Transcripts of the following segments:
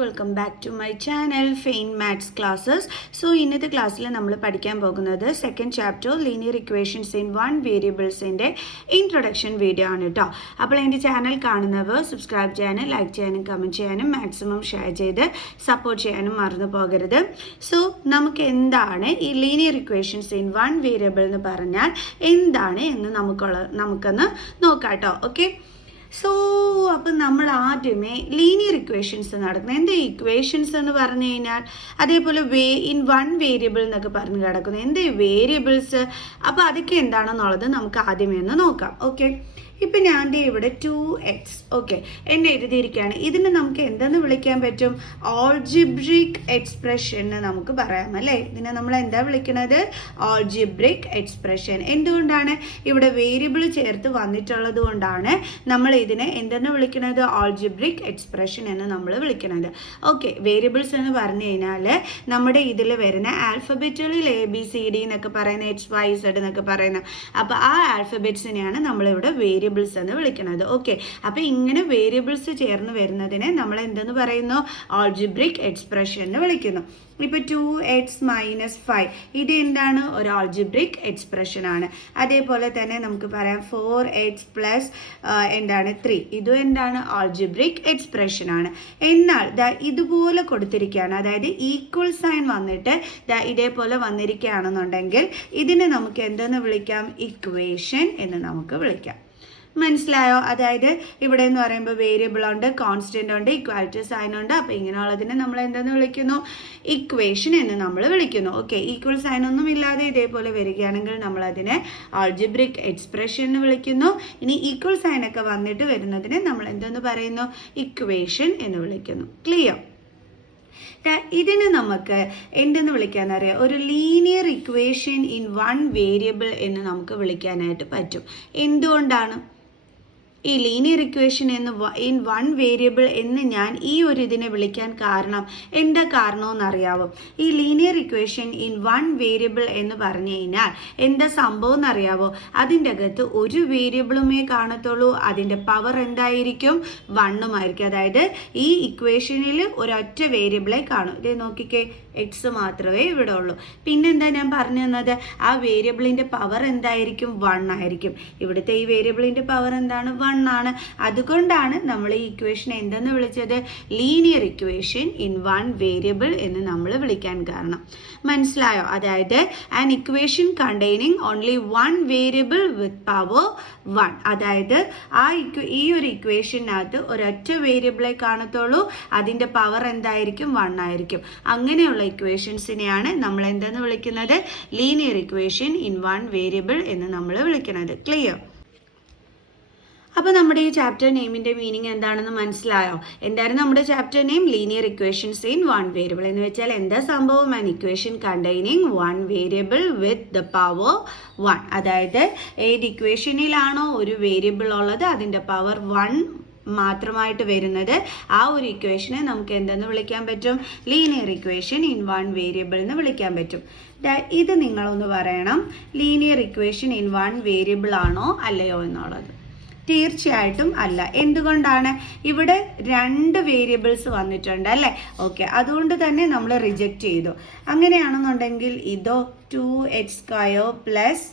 Welcome back to my channel fine maths classes. So ഇന്നത്തെ ക്ലാസ്സിൽ നമ്മൾ പഠിക്കാൻ പോകുന്നത് second chapter linear equations in one വേരിയബിൾസിൻ്റെ ഇൻട്രൊഡക്ഷൻ വീഡിയോ ആണ് കേട്ടോ. അപ്പോൾ എൻ്റെ ചാനൽ കാണുന്നവർ സബ്സ്ക്രൈബ് ചെയ്യാനും ലൈക്ക് ചെയ്യാനും കമൻറ്റ് ചെയ്യാനും മാക്സിമം ഷെയർ ചെയ്ത് സപ്പോർട്ട് ചെയ്യാനും മറന്നു പോകരുത്. സോ നമുക്ക് എന്താണ് ഈ linear equations in one variable എന്ന് പറഞ്ഞാൽ എന്താണ് എന്ന് നമുക്കൊന്ന് നോക്കാം കേട്ടോ. ഓക്കെ, സോ അപ്പം നമ്മൾ ആദ്യമേ ലീനിയർ ഇക്വേഷൻസ് നടക്കുന്നത് എന്താ ഇക്വേഷൻസ് എന്ന് പറഞ്ഞു കഴിഞ്ഞാൽ, അതേപോലെ ഇൻ വൺ വേരിയബിൾ എന്നൊക്കെ പറഞ്ഞ് കിടക്കുന്നു. എന്താ വേരിയബിൾസ്? അപ്പോൾ അതൊക്കെ എന്താണെന്നുള്ളത് നമുക്ക് ആദ്യമേ ഒന്ന് നോക്കാം. ഓക്കെ, ഇപ്പം ഞാൻ ഇവിടെ 2x ഓക്കെ എന്നെ എഴുതിയിരിക്കുകയാണ്. ഇതിനെ നമുക്ക് എന്തെന്ന് വിളിക്കാൻ പറ്റും? ആൾജിബ്രിക് എക്സ്പ്രഷൻ എന്ന് നമുക്ക് പറയാം അല്ലേ. ഇതിനെ നമ്മൾ എന്താ വിളിക്കുന്നത്? Algebraic expression. എന്തുകൊണ്ടാണ്? ഇവിടെ വേരിയബിൾ ചേർത്ത് വന്നിട്ടുള്ളത് കൊണ്ടാണ് നമ്മൾ ഇതിനെ എന്തെന്ന് വിളിക്കുന്നത്? ആൾജിബ്രിക് എക്സ്പ്രഷൻ എന്ന് നമ്മൾ വിളിക്കുന്നത്. ഓക്കെ, വേരിയബിൾസ് എന്ന് പറഞ്ഞു കഴിഞ്ഞാൽ നമ്മുടെ ഇതിൽ വരുന്ന ആൽഫബറ്റുകളിൽ ABCD എന്നൊക്കെ പറയുന്ന XYZ എന്നൊക്കെ പറയുന്ന, അപ്പോൾ ആ ആൽഫബറ്റ്സിനെയാണ് നമ്മളിവിടെ വേരിയബിൾസ് എന്ന് വിളിക്കുന്നത്. ഓക്കെ, അപ്പോൾ ഇങ്ങനെ വേരിയബിൾസ് ചേർന്ന് വരുന്നതിനെ നമ്മൾ എന്തെന്ന് പറയുന്നു? ആൾജിബ്രിക് എക്സ്പ്രഷൻ എന്ന് വിളിക്കുന്നു. ഇപ്പോൾ 2x - 5 ഇത് എന്താണ്? ഒരു ആൾജിബ്രിക് എക്സ്പ്രഷൻ ആണ്. അതേപോലെ തന്നെ നമുക്ക് പറയാം 4x + 3 ഇതും എന്താണ്? ആൾജിബ്രിക് എക്സ്പ്രഷൻ ആണ്. എന്നാൽ ഇതുപോലെ കൊടുത്തിരിക്കുകയാണ്, അതായത് ഈക്വൽ സൈൻ വന്നിട്ട് ഇതേപോലെ വന്നിരിക്കുകയാണെന്നുണ്ടെങ്കിൽ ഇതിനെ നമുക്ക് എന്തെന്ന് വിളിക്കാം? ഇക്വേഷൻ എന്ന് നമുക്ക് വിളിക്കാം. മനസ്സിലായോ? അതായത് ഇവിടെ എന്ന് പറയുമ്പോൾ വേരിയബിൾ ഉണ്ട്, കോൺസ്റ്റൻ്റ് ഉണ്ട്, ഇക്വാലിറ്റി സൈൻ ഉണ്ട്. അപ്പോൾ ഇങ്ങനെയുള്ളതിനെ നമ്മൾ എന്തെന്ന് വിളിക്കുന്നു? ഇക്വേഷൻ എന്ന് നമ്മൾ വിളിക്കുന്നു. ഓക്കെ, ഈക്വൽ സൈൻ ഒന്നും ഇല്ലാതെ ഇതേപോലെ വരികയാണെങ്കിൽ നമ്മൾ അതിനെ ആൾജിബ്രിക് എക്സ്പ്രഷൻ എന്ന് വിളിക്കുന്നു. ഇനി ഈക്വൽ സൈൻ ഒക്കെ വന്നിട്ട് വരുന്നതിനെ നമ്മൾ എന്തെന്ന് പറയുന്നു? ഇക്വേഷൻ എന്ന് വിളിക്കുന്നു. ക്ലിയർ? ഇതിന് നമുക്ക് എന്തെന്ന് വിളിക്കാനറിയാം? ഒരു linear equation in one variable എന്ന് നമുക്ക് വിളിക്കാനായിട്ട് പറ്റും. എന്തുകൊണ്ടാണ് ഈ linear equation in one variable എന്ന് ഞാൻ ഈ ഒരു ഇതിനെ വിളിക്കാൻ കാരണം? എന്താ കാരണമെന്ന് അറിയാവോ? ഈ linear equation in one variable എന്ന് പറഞ്ഞു കഴിഞ്ഞാൽ എന്താ സംഭവം എന്നറിയാവോ? അതിൻ്റെ അകത്ത് ഒരു വേരിയബിളുമേ കാണത്തുള്ളൂ. അതിൻ്റെ പവർ എന്തായിരിക്കും? 1 ആയിരിക്കും. അതായത് ഈ ഇക്വേഷനിൽ ഒരൊറ്റ വേരിയബിളെ കാണും. ഇത് നോക്കിക്കേ, x മാത്രമേ ഇവിടെ ഉള്ളൂ. പിന്നെന്താ ഞാൻ പറഞ്ഞു തന്നത്? ആ വേരിയബിളിൻ്റെ പവർ എന്തായിരിക്കും? 1 ആയിരിക്കും. ഇവിടുത്തെ ഈ വേരിയബിളിൻ്റെ പവർ എന്താണ്? 1 ആണ്. അതുകൊണ്ടാണ് നമ്മൾ ഈ ഇക്വേഷൻ എന്തെന്ന് വിളിച്ചത്? Linear equation in one variable എന്ന് നമ്മൾ വിളിക്കാൻ കാരണം. മനസ്സിലായോ? അതായത് an equation containing only one variable with power 1. അതായത് ഈ ഒരു ഇക്വേഷനകത്ത് ഒരൊറ്റ വേരിയബിളെ കാണത്തുള്ളൂ. അതിൻ്റെ പവർ എന്തായിരിക്കും? 1 ആയിരിക്കും. അങ്ങനെയുള്ള ഇക്വേഷൻസിനെയാണ് നമ്മൾ എന്തെന്ന് വിളിക്കുന്നത്? Linear equation in one variable എന്ന് നമ്മൾ വിളിക്കുന്നത്. ക്ലിയർ? അപ്പോൾ നമ്മുടെ ഈ ചാപ്റ്റർ നെയിമിൻ്റെ മീനിങ് എന്താണെന്ന് മനസ്സിലായോ? എന്തായിരുന്നു നമ്മുടെ chapter name? Linear equations in one variable. എന്ന് വെച്ചാൽ എന്താ സംഭവം? An equation containing one variable with the power 1. അതായത് ഏത് ഇക്വേഷനിലാണോ ഒരു വേരിയബിൾ ഉള്ളത് അതിൻ്റെ പവർ 1 മാത്രമായിട്ട് വരുന്നത്, ആ ഒരു ഇക്വേഷനെ നമുക്ക് എന്തെന്ന് വിളിക്കാൻ പറ്റും? Linear equation in one variable എന്ന് വിളിക്കാൻ പറ്റും. ഇത് നിങ്ങളൊന്ന് പറയണം, linear equation in one variable ആണോ അല്ലയോ എന്നുള്ളത്. തീർച്ചയായിട്ടും അല്ല. എന്തുകൊണ്ടാണ്? ഇവിടെ 2 വേരിയബിൾസ് വന്നിട്ടുണ്ട് അല്ലേ. ഓക്കെ, അതുകൊണ്ട് തന്നെ നമ്മൾ റിജക്റ്റ് ചെയ്തു. അങ്ങനെയാണെന്നുണ്ടെങ്കിൽ ഇതോ 2x² +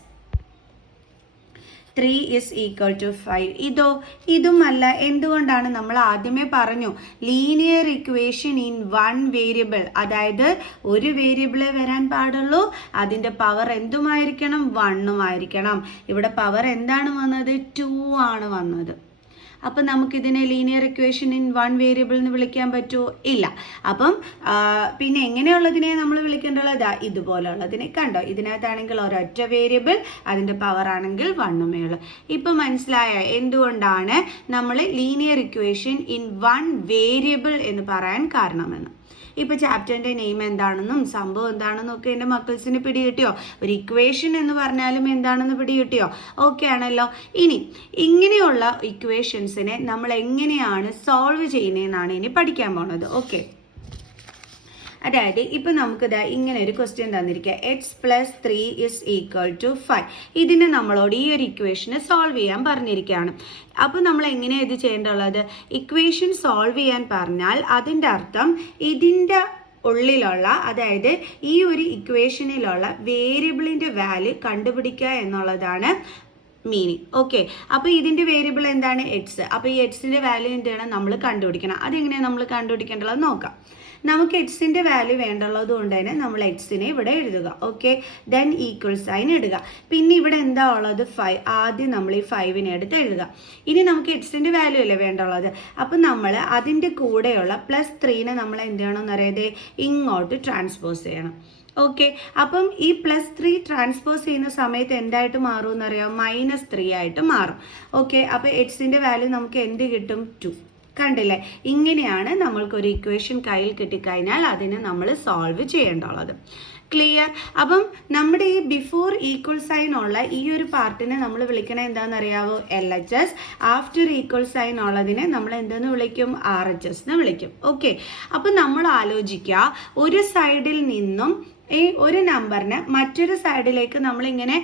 3 = 5 ഇതും അല്ല. എന്തുകൊണ്ടാണ്? നമ്മൾ ആദ്യമേ പറഞ്ഞു linear equation in one variable, അതായത് ഒരു വേരിയബിളെ വരാൻ പാടുള്ളൂ. അതിൻ്റെ പവർ എന്തുമായിരിക്കണം? 1 ആയിരിക്കണം. ഇവിടെ പവർ എന്താണ് വന്നത്? 2 ആണ് വന്നത്. അപ്പം നമുക്കിതിനെ linear equation in one variable എന്ന് വിളിക്കാൻ പറ്റുമോ? ഇല്ല. അപ്പം പിന്നെ എങ്ങനെയുള്ളതിനെ നമ്മൾ വിളിക്കേണ്ടത്? ഇതുപോലെയുള്ളതിനെ. കണ്ടോ, ഇതിനകത്താണെങ്കിൽ ഒരൊറ്റ വേരിയബിൾ, അതിൻ്റെ പവർ ആണെങ്കിൽ 1 ഉള്ളൂ. ഇപ്പം മനസ്സിലായ എന്തുകൊണ്ടാണ് നമ്മൾ linear equation in one variable എന്ന് പറയാൻ കാരണമെന്ന്? ഇപ്പോൾ ചാപ്റ്ററിൻ്റെ നെയിം എന്താണെന്നും സംഭവം എന്താണെന്നും ഒക്കെ എൻ്റെ മക്കൾസിന് പിടികിട്ടിയോ? ഒരു ഇക്വേഷൻ എന്ന് പറഞ്ഞാലും എന്താണെന്ന് പിടികിട്ടിയോ? ഓക്കെ ആണല്ലോ. ഇനി ഇങ്ങനെയുള്ള ഇക്വേഷൻസിനെ നമ്മൾ എങ്ങനെയാണ് സോൾവ് ചെയ്യുന്നതെന്നാണ് ഇനി പഠിക്കാൻ പോണത്. ഓക്കെ, അതായത് ഇപ്പം നമുക്കിതാ ഇങ്ങനെ ഒരു ക്വസ്റ്റ്യൻ തന്നിരിക്കുക, x plus 3 is equal to 5. ഇതിനെ നമ്മളോട് ഈ ഒരു ഇക്വേഷന് സോൾവ് ചെയ്യാൻ പറഞ്ഞിരിക്കുകയാണ്. അപ്പോൾ നമ്മൾ എങ്ങനെയാണ് ഇത് ചെയ്യേണ്ടുള്ളത്? ഇക്വേഷൻ സോൾവ് ചെയ്യാൻ പറഞ്ഞാൽ അതിൻ്റെ അർത്ഥം ഇതിൻ്റെ ഉള്ളിലുള്ള, അതായത് ഈ ഒരു ഇക്വേഷനിലുള്ള വേരിയബിളിൻ്റെ വാല്യൂ കണ്ടുപിടിക്കുക എന്നുള്ളതാണ് മീനിങ്. ഓക്കെ, അപ്പോൾ ഇതിൻ്റെ വേരിയബിൾ എന്താണ്? എക്സ്. അപ്പോൾ ഈ എക്സിൻ്റെ വാല്യൂ എന്താണ് നമ്മൾ കണ്ടുപിടിക്കണം. അതെങ്ങനെയാണ് നമ്മൾ കണ്ടുപിടിക്കേണ്ടത് നോക്കാം. നമുക്ക് എക്സിൻ്റെ വാല്യൂ വേണ്ടുള്ളത് കൊണ്ട് തന്നെ നമ്മൾ എക്സിനെ ഇവിടെ എഴുതുക. ഓക്കെ, ദെൻ ഈക്വൽ സൈൻ ഇടുക. പിന്നെ ഇവിടെ എന്താ ഉള്ളത്? 5. ആദ്യം നമ്മൾ ഈ 5നെ എടുത്ത് എഴുതുക. ഇനി നമുക്ക് എക്സിൻ്റെ വാല്യൂ അല്ലേ വേണ്ടുള്ളത്. അപ്പം നമ്മൾ അതിൻ്റെ കൂടെയുള്ള +3നെ നമ്മൾ എന്ത് ചെയ്യണമെന്ന് അറിയാതെ ഇങ്ങോട്ട് ട്രാൻസ്പോസ് ചെയ്യണം. ഓക്കെ, അപ്പം ഈ +3 ട്രാൻസ്പോസ് ചെയ്യുന്ന സമയത്ത് എന്തായിട്ട് മാറും എന്നറിയാം? -3 ആയിട്ട് മാറും. ഓക്കെ, അപ്പോൾ എക്സിൻ്റെ വാല്യൂ നമുക്ക് എന്ത് കിട്ടും? 2. കണ്ടില്ലേ? ഇങ്ങനെയാണ് നമ്മൾക്കൊരു ഇക്വേഷൻ കയ്യിൽ കിട്ടിക്കഴിഞ്ഞാൽ അതിനെ നമ്മൾ സോൾവ് ചെയ്യേണ്ടുള്ളത്. ക്ലിയർ? അപ്പം നമ്മുടെ ഈ ബിഫോർ ഈക്വൽ സൈൻ ഉള്ള ഈ ഒരു പാർട്ടിനെ നമ്മൾ വിളിക്കണത് എന്താണെന്നറിയാവോ? LHS. ആഫ്റ്റർ ഈക്വൽ സൈൻ ഉള്ളതിനെ നമ്മൾ എന്തെന്ന് വിളിക്കും? RHS എന്ന് വിളിക്കും. ഓക്കെ, അപ്പം നമ്മൾ ആലോചിക്കുക, ഒരു സൈഡിൽ നിന്നും ഒരു നമ്പറിനെ മറ്റൊരു സൈഡിലേക്ക് നമ്മളിങ്ങനെ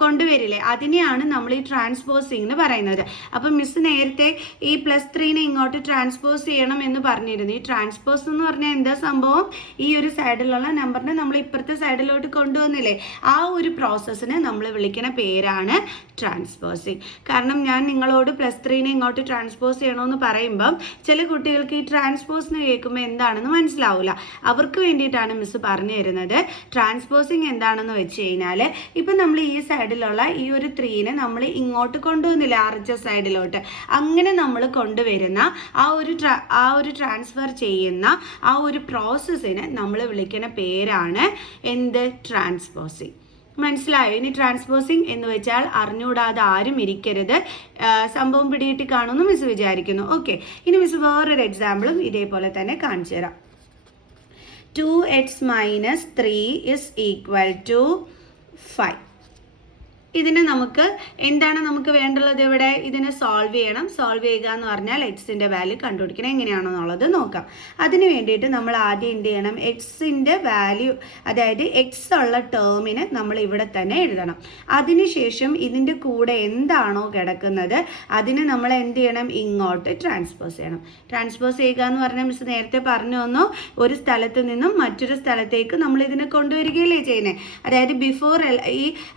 കൊണ്ടുവരില്ലേ, അതിനെയാണ് നമ്മൾ ഈ ട്രാൻസ്പോസിങ് എന്ന് പറയുന്നത്. അപ്പം മിസ് നേരത്തെ ഈ +3നെ ഇങ്ങോട്ട് ട്രാൻസ്പോസ് ചെയ്യണം എന്ന് പറഞ്ഞിരുന്നു. ഈ ട്രാൻസ്പോസ് എന്ന് പറഞ്ഞാൽ എന്താ സംഭവം? ഈ ഒരു സൈഡിലുള്ള നമ്പറിനെ നമ്മൾ ഇപ്പുറത്തെ സൈഡിലോട്ട് കൊണ്ടുവന്നില്ലേ, ആ ഒരു പ്രോസസ്സിനെ നമ്മൾ വിളിക്കുന്ന പേരാണ് ട്രാൻസ്പോസിങ്. കാരണം ഞാൻ നിങ്ങളോട് +3നെ ഇങ്ങോട്ട് ട്രാൻസ്പോസ് ചെയ്യണമെന്ന് പറയുമ്പം ചില കുട്ടികൾക്ക് ഈ ട്രാൻസ്പോസ് എന്ന് കേൾക്കുമ്പോൾ എന്താണെന്ന് മനസ്സിലാവില്ല. അവർക്ക് വേണ്ടിയിട്ടാണ് മിസ് പറഞ്ഞു തരുന്നത്. ട്രാൻസ്പോസിങ് എന്താണെന്ന് വെച്ച് കഴിഞ്ഞാൽ, ഇപ്പം നമ്മൾ ഈ സൈഡിലുള്ള ഈ ഒരു 3നെ നമ്മൾ ഇങ്ങോട്ട് കൊണ്ടുവന്നില്ല RHS സൈഡിലോട്ട്. അങ്ങനെ നമ്മൾ കൊണ്ടുവരുന്ന ആ ഒരു ട്രാൻസ്ഫർ ചെയ്യുന്ന ആ ഒരു പ്രോസസ്സിനെ നമ്മൾ വിളിക്കുന്ന പേരാണ് എന്ത്? ട്രാൻസ്പോസിങ്. മനസ്സിലായോ? ഇനി ട്രാൻസ്പോസിങ് എന്ന് വെച്ചാൽ അറിഞ്ഞുകൂടാതെ ആരും ഇരിക്കരുത്. സംഭവം പിടിയിട്ട് കാണുമെന്ന് മിസ് വിചാരിക്കുന്നു. ഓക്കെ, ഇനി മിസ് വേറൊരു എക്സാമ്പിളും ഇതേപോലെ തന്നെ കാണിച്ചു തരാം. 2x minus 3 is equal to 5. ഇതിനെ നമുക്ക് എന്താണ് നമുക്ക് വേണ്ടുള്ളത്? ഇവിടെ ഇതിനെ സോൾവ് ചെയ്യണം. സോൾവ് ചെയ്യുക എന്ന് പറഞ്ഞാൽ എക്സിൻ്റെ വാല്യൂ കണ്ടുപിടിക്കണം. എങ്ങനെയാണെന്നുള്ളത് നോക്കാം. അതിന് വേണ്ടിയിട്ട് നമ്മൾ ആദ്യം എന്ത് ചെയ്യണം? എക്സിൻ്റെ വാല്യൂ, അതായത് എക്സ് ഉള്ള ടേമിന് നമ്മൾ ഇവിടെ തന്നെ എഴുതണം. അതിനുശേഷം ഇതിൻ്റെ കൂടെ എന്താണോ കിടക്കുന്നത് അതിനെ നമ്മൾ എന്ത് ചെയ്യണം? ഇങ്ങോട്ട് ട്രാൻസ്പോസ് ചെയ്യണം. ട്രാൻസ്പോസ് ചെയ്യുക എന്ന് പറഞ്ഞാൽ മിസ് നേരത്തെ പറഞ്ഞു തന്നു, ഒരു സ്ഥലത്ത് നിന്നും മറ്റൊരു സ്ഥലത്തേക്ക് നമ്മൾ ഇതിനെ കൊണ്ടുവരികയല്ലേ ചെയ്യുന്നത്. അതായത് ബിഫോർ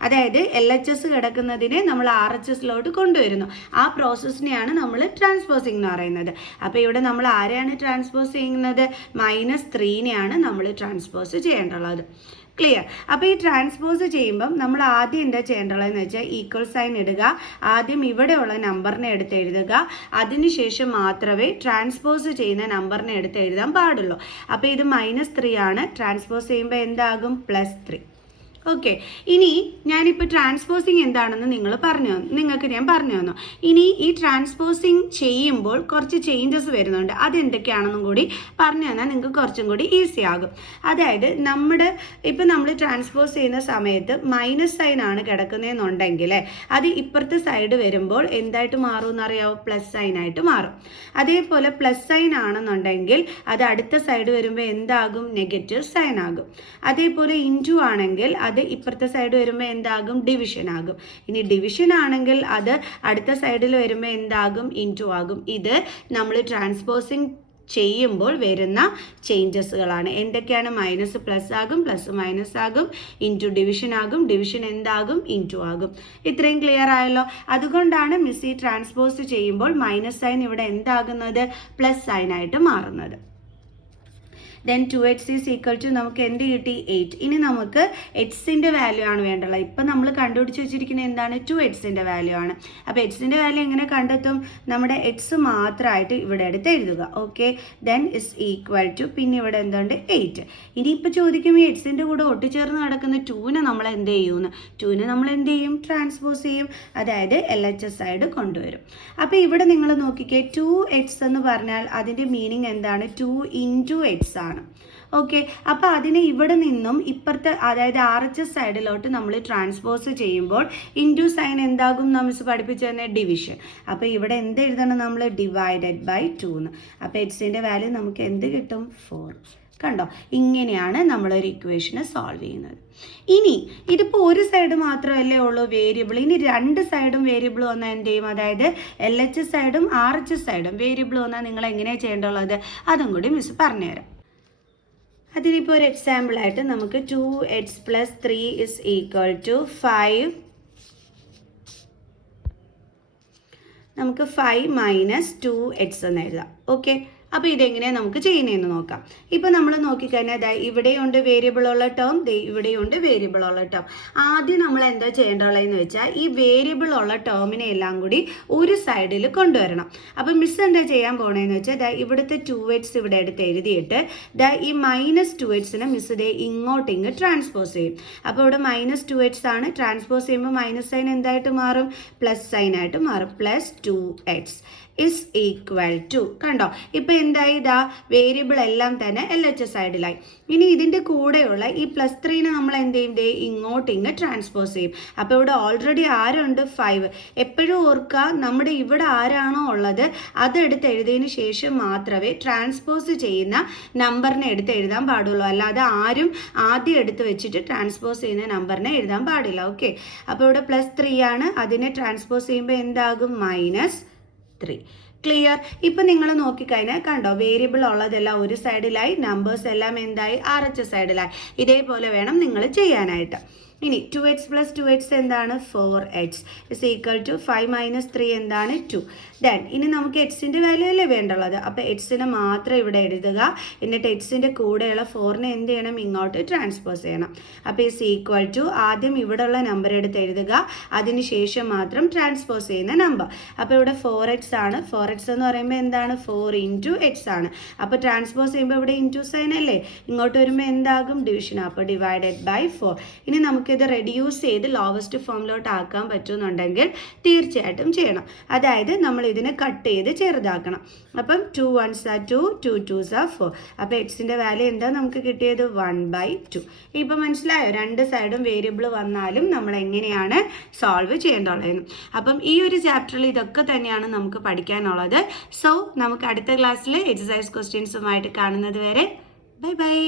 അതായത് LHS കിടക്കുന്നതിനെ നമ്മൾ RHSലോട്ട് കൊണ്ടുവരുന്നു. ആ പ്രോസസ്സിനെയാണ് നമ്മൾ ട്രാൻസ്പോസിങ് എന്ന് പറയുന്നത്. അപ്പോൾ ഇവിടെ നമ്മൾ ആരെയാണ് ട്രാൻസ്പോസ് ചെയ്യുന്നത്? -3നെയാണ് നമ്മൾ ട്രാൻസ്പോസ് ചെയ്യേണ്ടുള്ളത്. ക്ലിയർ? അപ്പോൾ ഈ ട്രാൻസ്പോസ് ചെയ്യുമ്പം നമ്മൾ ആദ്യം എന്താ ചെയ്യേണ്ടതെന്ന് വെച്ചാൽ ഈക്വൽ സൈൻ ഇടുക. ആദ്യം ഇവിടെയുള്ള നമ്പറിനെ എടുത്ത് എഴുതുക. അതിനുശേഷം മാത്രമേ ട്രാൻസ്പോസ് ചെയ്യുന്ന നമ്പറിനെ എടുത്ത് എഴുതാൻ പാടുള്ളൂ. അപ്പോൾ ഇത് -3 ആണ്. ട്രാൻസ്പോസ് ചെയ്യുമ്പോൾ എന്താകും? +3. ഓക്കെ, ഇനി ഞാനിപ്പോൾ ട്രാൻസ്പോസിങ് എന്താണെന്ന് നിങ്ങൾക്ക് ഞാൻ പറഞ്ഞു തന്നു. ഇനി ഈ ട്രാൻസ്പോസിങ് ചെയ്യുമ്പോൾ കുറച്ച് ചേഞ്ചസ് വരുന്നുണ്ട്. അതെന്തൊക്കെയാണെന്നും കൂടി പറഞ്ഞു തന്നാൽ നിങ്ങൾക്ക് കുറച്ചും കൂടി ഈസി ആകും. അതായത് ഇപ്പം നമ്മൾ ട്രാൻസ്പോസ് ചെയ്യുന്ന സമയത്ത് മൈനസ് സൈൻ ആണ് കിടക്കുന്നതെന്നുണ്ടെങ്കിൽ അത് ഇപ്പുറത്തെ സൈഡ് വരുമ്പോൾ എന്തായിട്ട് മാറും എന്നറിയാമോ? പ്ലസ് സൈനായിട്ട് മാറും. അതേപോലെ പ്ലസ് സൈൻ ആണെന്നുണ്ടെങ്കിൽ അത് അടുത്ത സൈഡ് വരുമ്പോൾ എന്താകും? നെഗറ്റീവ് സൈൻ ആകും. അതേപോലെ ഇൻറ്റു ആണെങ്കിൽ അത് ഇപ്പുറത്തെ സൈഡ് വരുമ്പോൾ എന്താകും? ഡിവിഷൻ ആകും. ഇനി ഡിവിഷൻ ആണെങ്കിൽ അത് അടുത്ത സൈഡിൽ വരുമ്പോൾ എന്താകും? ഇൻറ്റു ആകും. ഇത് നമ്മൾ ട്രാൻസ്പോസിങ് ചെയ്യുമ്പോൾ വരുന്ന ചേഞ്ചസുകളാണ്. എന്തൊക്കെയാണ്? മൈനസ് പ്ലസ് ആകും, പ്ലസ് മൈനസ് ആകും, ഇൻറ്റു ഡിവിഷൻ ആകും, ഡിവിഷൻ എന്താകും? ഇൻറ്റു ആകും. ഇത്രയും ക്ലിയർ ആയല്ലോ. അതുകൊണ്ടാണ് മിസ് ഈ ട്രാൻസ്പോസ് ചെയ്യുമ്പോൾ മൈനസ് സൈൻ ഇവിടെ എന്താകുന്നത്? പ്ലസ് സൈനായിട്ട് മാറുന്നത്. then 2x is equal to നമുക്ക് എന്ത് കിട്ടി? 8. ഇനി നമുക്ക് എക്സിൻ്റെ വാല്യൂ ആണ് വേണ്ടുള്ളത്. ഇപ്പം നമ്മൾ കണ്ടുപിടിച്ച് വെച്ചിരിക്കുന്നത് എന്താണ്? 2xൻ്റെ വാല്യൂ ആണ്. അപ്പോൾ എക്സിൻ്റെ വാല്യൂ എങ്ങനെ കണ്ടെത്തും? നമ്മുടെ എക്സ് മാത്രമായിട്ട് ഇവിടെ എടുത്ത് എഴുതുക. Okay, then is equal to പിന്നെ ഇവിടെ എന്തുണ്ട്? 8. ഇനിയിപ്പോൾ ചോദിക്കും ഈ എക്സിൻ്റെ കൂടെ ഒട്ടിച്ചേർന്ന് കിടക്കുന്ന 2നെ നമ്മൾ എന്ത് ചെയ്യുമെന്ന്. 2നെ നമ്മൾ എന്ത് ചെയ്യും? ട്രാൻസ്പോസ് ചെയ്യും. അതായത് LHS സൈഡ് കൊണ്ടുവരും. അപ്പോൾ ഇവിടെ നിങ്ങൾ നോക്കിക്കേ, 2x എന്ന് പറഞ്ഞാൽ അതിൻ്റെ മീനിങ് എന്താണ്? 2 into x ആണ്. ഓക്കെ, അപ്പോൾ അതിനെ ഇവിടെ നിന്നും ഇപ്പുറത്തെ അതായത് RHS സൈഡിലോട്ട് നമ്മൾ ട്രാൻസ്പോസ് ചെയ്യുമ്പോൾ ഇൻറ്റു സൈൻ എന്താകും? നമ്മൾ പഠിപ്പിച്ചു തന്നെ ഡിവിഷൻ. അപ്പോൾ ഇവിടെ എന്ത് എഴുതണം നമ്മൾ? ഡിവൈഡഡ് ബൈ 2 എന്ന്. അപ്പോൾ എക്സിൻ്റെ വാല്യൂ നമുക്ക് എന്ത് കിട്ടും? 4. കണ്ടോ, ഇങ്ങനെയാണ് നമ്മളൊരു ഇക്വേഷനെ സോൾവ് ചെയ്യുന്നത്. ഇനി ഇതിപ്പോൾ ഒരു സൈഡ് മാത്രമല്ലേ ഉള്ളൂ വേരിയബിൾ, ഇനി രണ്ട് സൈഡും വേരിയബിൾ വന്നാൽ എന്ത് ചെയ്യും? അതായത് LHS സൈഡും RHS സൈഡും വേരിയബിൾ വന്നാൽ നിങ്ങൾ എങ്ങനെയാണ് ചെയ്യേണ്ടുള്ളത് അതും കൂടി മിസ് പറഞ്ഞുതരാം. അതിനിപ്പോൾ ഒരു എക്സാമ്പിളായിട്ട് നമുക്ക് 2x + 3 = 5, നമുക്ക് 5 - 2x എന്ന് എഴുതാം. ഓക്കെ, അപ്പോൾ ഇതെങ്ങനെയാണ് നമുക്ക് ചെയ്യുന്നതെന്ന് നോക്കാം. ഇപ്പോൾ നമ്മൾ നോക്കിക്കഴിഞ്ഞാൽ ഇവിടെയുണ്ട് വേരിയബിൾ ഉള്ള ടേം, ഇവിടെയുണ്ട് വേരിയബിൾ ഉള്ള ടേം. ആദ്യം നമ്മൾ എന്താ ചെയ്യേണ്ടതെന്ന് വെച്ചാൽ ഈ വേരിയബിൾ ഉള്ള ടേമിനെ എല്ലാം കൂടി ഒരു സൈഡിൽ കൊണ്ടുവരണം. അപ്പോൾ മിസ് എന്താ ചെയ്യാൻ പോകണമെന്ന് വെച്ചാൽ ഇവിടുത്തെ 2x ഇവിടെ എടുത്ത് എഴുതിയിട്ട് ഈ -2xനെ മിസ് ഇങ്ങോട്ട് ട്രാൻസ്പോസ് ചെയ്യും. അപ്പോൾ ഇവിടെ -2x ആണ്, ട്രാൻസ്പോസ് ചെയ്യുമ്പോൾ മൈനസ് സൈൻ എന്തായിട്ട് മാറും? പ്ലസ് സൈൻ ആയിട്ട് മാറും. +2x = കണ്ടോ, ഇപ്പം എന്തായി? വേരിയബിൾ എല്ലാം തന്നെ LHS സൈഡിലായി. ഇനി ഇതിൻ്റെ കൂടെയുള്ള ഈ +3നെ നമ്മൾ എന്ത് ചെയ്യും? ഇങ്ങോട്ട് ട്രാൻസ്പോസ് ചെയ്യും. അപ്പോൾ ഇവിടെ ഓൾറെഡി ആരുണ്ട്? 5. എപ്പോഴും ഓർക്കുക, നമ്മുടെ ഇവിടെ ആരാണോ ഉള്ളത് അതെടുത്ത് എഴുതിയതിന് ശേഷം മാത്രമേ ട്രാൻസ്പോസ് ചെയ്യുന്ന നമ്പറിനെ എടുത്ത് എഴുതാൻ പാടുള്ളൂ. അല്ലാതെ ആരും ആദ്യം എടുത്ത് വെച്ചിട്ട് ട്രാൻസ്പോസ് ചെയ്യുന്ന നമ്പറിനെ എഴുതാൻ പാടില്ല. ഓക്കെ, അപ്പോൾ ഇവിടെ +3 ആണ്, അതിനെ ട്രാൻസ്പോസ് ചെയ്യുമ്പോൾ എന്താകും? -3. ക്ലിയർ? ഇപ്പം നിങ്ങൾ നോക്കിക്കഴിഞ്ഞാൽ കണ്ടോ, വേരിയബിൾ ഉള്ളതെല്ലാം ഒരു സൈഡിലായി, നമ്പേഴ്സ് എല്ലാം എന്തായി? RHS സൈഡിലായി. ഇതേപോലെ വേണം നിങ്ങൾ ചെയ്യാനായിട്ട്. ഇനി 2x + 2x എന്താണ്? 4x = 5 - 3 എന്താണ്? 2. ദെൻ ഇനി നമുക്ക് എക്സിൻ്റെ വാല്യൂ അല്ലേ വേണ്ടുള്ളത്, അപ്പോൾ എക്സിനെ മാത്രം ഇവിടെ എഴുതുക. എന്നിട്ട് എക്സിൻ്റെ കൂടെയുള്ള 4നെ എന്ത് ചെയ്യണം? ഇങ്ങോട്ട് ട്രാൻസ്പോസ് ചെയ്യണം. അപ്പോൾ = ആദ്യം ഇവിടെയുള്ള നമ്പർ എടുത്ത് എഴുതുക, അതിനുശേഷം മാത്രം ട്രാൻസ്പോസ് ചെയ്യുന്ന നമ്പർ. അപ്പോൾ ഇവിടെ 4x ആണ്. 4x എന്ന് പറയുമ്പോൾ എന്താണ്? 4 × x ആണ്. അപ്പോൾ ട്രാൻസ്പോസ് ചെയ്യുമ്പോൾ ഇവിടെ ഇൻറ്റു സൈൻ അല്ലേ, ഇങ്ങോട്ട് വരുമ്പോൾ എന്താകും? ഡിവിഷൻ. അപ്പോൾ /4. ഇനി നമുക്കിത് റെഡ്യൂസ് ചെയ്ത് ലോവസ്റ്റ് ഫോമിലോട്ട് ആക്കാൻ പറ്റുന്നുണ്ടെങ്കിൽ തീർച്ചയായിട്ടും ചെയ്യണം. അതായത് നമ്മൾ ഇതിനെ കട്ട് ചെയ്ത് ചെറുതാക്കണം. അപ്പം 2 1s are 2, 2 2s are 4. അപ്പോൾ എക്സിൻ്റെ വാല്യൂ എന്താ നമുക്ക് കിട്ടിയത്? 1/2. ഇപ്പം മനസ്സിലായോ? രണ്ട് സൈഡും വേരിയബിൾ വന്നാലും നമ്മൾ എങ്ങനെയാണ് സോൾവ് ചെയ്യേണ്ടതെന്ന്. അപ്പം ഈ ഒരു ചാപ്റ്ററിൽ ഇതൊക്കെ തന്നെയാണ് നമുക്ക് പഠിക്കാനുള്ളത്. സോ നമുക്ക് അടുത്ത ക്ലാസ്സിൽ എക്സസൈസ് ക്വസ്റ്റ്യൻസുമായിട്ട് കാണുന്നത് വരെ ബൈ ബൈ.